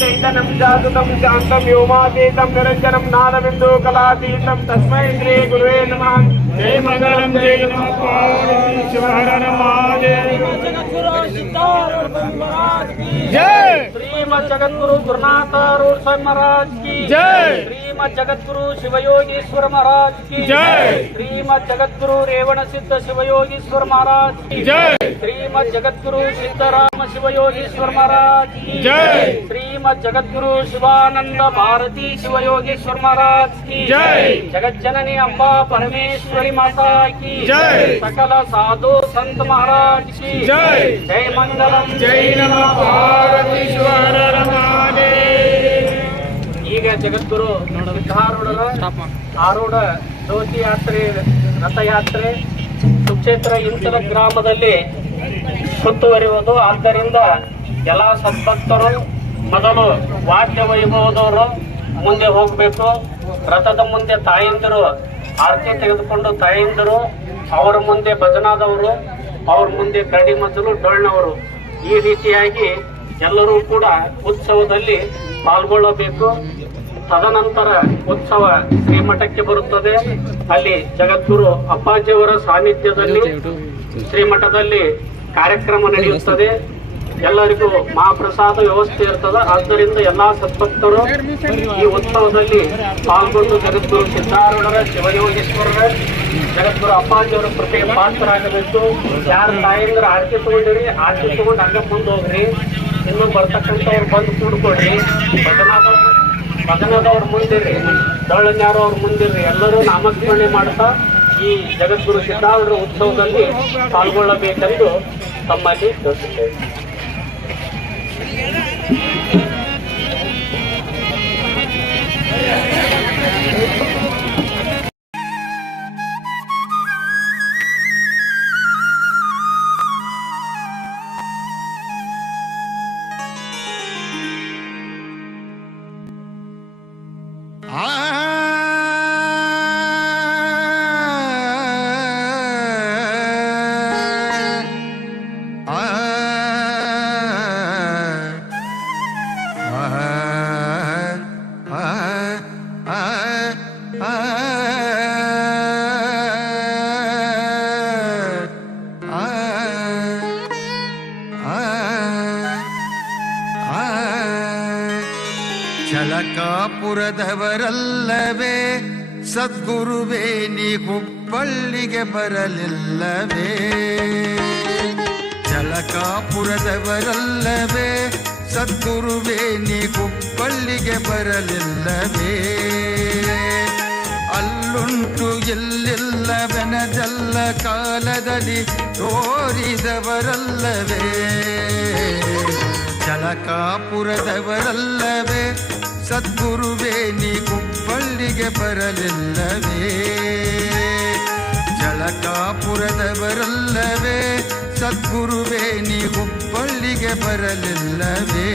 చైతన్యం జాగృతం శాంతం వ్యోమాతీతం నిరంజనం నాదవిందు కళాతీతం తస్మై శ్రీ గురువే నమ. జయ మంగళం జయ నమ. శివహర నమా. జగద్గురు గురునాథ రూల్ స్వామి మహారాజ్ జై! శ్రీ जय श्रीमद जगद्गुरु शिवयोगीश्वर महाराज की जय श्रीमद जगद्गुरु रेवण सिद्ध शिवयोगीश्वर महाराज की जय श्रीमद जगद्गुरु सिद्धराम शिवयोगीश्वर महाराज की जय श्रीमद जगद्गुरु शिवानंद भारती शिवयोगीश्वर महाराज की जय जगत जननी अम्बा परमेश्वरी माता की जय सकल साधु संत महाराज की जय जय मंगलम जय नमः ಜೊತೆಗೆ ಜಗದ್ಗುರು ಮಹಾರೂಢರ ಆರೂಢ ಜ್ಯೋತಿ ಯಾತ್ರೆ, ರಥಯಾತ್ರೆ ಸುಕ್ಷೇತ್ರ ಇಂತರ ಗ್ರಾಮದಲ್ಲಿ ಸುತ್ತುವರಿಯುವುದು ಆದ್ದರಿಂದ ಎಲ್ಲ ಸದ್ಭಕ್ತರು ಮೊದಲು ವಾದ್ಯ ವೈಭವದವರು ಮುಂದೆ ಹೋಗಬೇಕು. ರಥದ ಮುಂದೆ ತಾಯಿಂದರು ಆರತಿ ತೆಗೆದುಕೊಂಡು ತಾಯಿಂದರು, ಅವರ ಮುಂದೆ ಭಜನಾದವರು, ಅವ್ರ ಮುಂದೆ ಕಡಿ ಮಜಲು ಡೊಳ್ಳವರು ಈ ರೀತಿಯಾಗಿ ಎಲ್ಲರೂ ಕೂಡ ಉತ್ಸವದಲ್ಲಿ ಪಾಲ್ಗೊಳ್ಳಬೇಕು. ತದನಂತರ ಉತ್ಸವ ಶ್ರೀಮಠಕ್ಕೆ ಬರುತ್ತದೆ. ಅಲ್ಲಿ ಜಗದ್ಗುರು ಅಪ್ಪಾಜಿಯವರ ಸಾನ್ನಿಧ್ಯದಲ್ಲಿ ಶ್ರೀಮಠದಲ್ಲಿ ಕಾರ್ಯಕ್ರಮ ನಡೆಯುತ್ತದೆ. ಎಲ್ಲರಿಗೂ ಮಹಾಪ್ರಸಾದ ವ್ಯವಸ್ಥೆ ಇರ್ತದೆ. ಆದ್ದರಿಂದ ಎಲ್ಲಾ ಸದ್ಭಕ್ತರು ಈ ಉತ್ಸವದಲ್ಲಿ ಪಾಲ್ಗೊಂಡು ಜಗದ್ಗುರು ಸಿದ್ಧಾರೂಢರ, ಶಿವಯೋಗೇಶ್ವರರ, ಜಗದ್ಗುರು ಅಪ್ಪಾಜಿಯವರ ಕೃಪೆಗೆ ಪಾತ್ರರಾಗಬೇಕು. ಯಾರು ತಾಯಂದ್ರ ಆರತಿ ತಗೊಂಡಿರಿ ಆರತಿ ತಗೊಂಡು ಹಂಗ ಮುಂದೆ ಹೋಗ್ರಿ ಇನ್ನು ಬರ್ತಕ್ಕಂಥವ್ರು ಬಂದು ಕೂಡ್ಕೊಡ್ರಿ ಭಜನಾದ ಭಜನದವ್ರ ಮುಂದಿರ್ರಿ ಡೊಳ್ಳನ್ಯಾರು ಅವ್ರ ಮುಂದಿರ್ರಿ, ಎಲ್ಲರೂ ನಾಮಸ್ಮರಣೆ ಮಾಡ್ತಾ ಈ ಜಗದ್ಗುರು ಸಿದ್ಧಾರೂಢರ ಉತ್ಸವದಲ್ಲಿ ಪಾಲ್ಗೊಳ್ಳಬೇಕೆಂದು ತಮ್ಮಲ್ಲಿ ತಿಳಿಸುತ್ತೇವೆ ಚಲಕಾಪುರದವರಲ್ಲವೇ ಸದ್ಗುರುವೇ ನೀ ಹುಬ್ಬಳ್ಳಿಗೆ ಬರಲಿಲ್ಲವೇ. ಚಲಕಾಪುರದವರಲ್ಲವೇ ಸದ್ಗುರುವೇ ನೀ ಹುಬ್ಬಳ್ಳಿಗೆ ಬರಲಿಲ್ಲವೇ. ಅಲ್ಲುಂಟು ಎಲ್ಲಿಲ್ಲವೆನದಲ್ಲ ಕಾಲದಲ್ಲಿ ತೋರಿದವರಲ್ಲವೇ. ಜಲಕಾಪುರದವರಲ್ಲವೇ ಸದ್ಗುರುವೇ ನೀ ಕುಪ್ಪಳ್ಳಿಗೆ ಬರಲಿಲ್ಲವೇ? ಜಲಕಾಪುರದವರಲ್ಲವೇ ಸದ್ಗುರುವೇ ನೀ ಹುಬ್ಬಳ್ಳಿಗೆ ಬರಲಿಲ್ಲವೇ?